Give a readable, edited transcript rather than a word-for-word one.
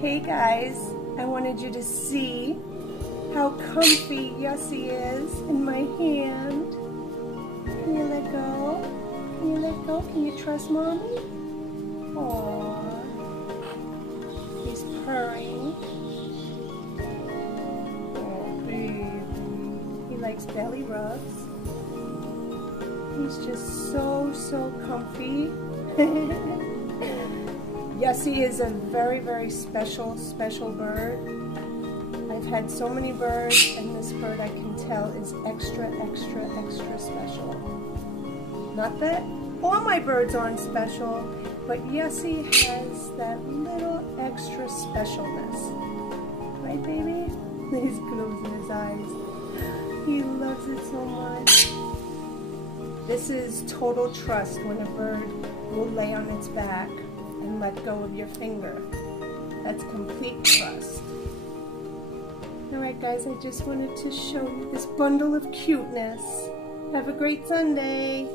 Hey guys, I wanted you to see how comfy Yussie is in my hand. Can you let go? Can you let go? Can you trust Mommy? Aww. He's purring. Oh, baby. He likes belly rubs. He's just so comfy. Yussie is a very special bird. I've had so many birds, and this bird I can tell is extra special. Not that all my birds aren't special, but Yussie has that little extra specialness. Right, baby? He's closing his eyes. He loves it so much. This is total trust when a bird will lay on its back and let go of your finger. That's complete trust. Alright guys, I just wanted to show you this bundle of cuteness. Have a great Sunday.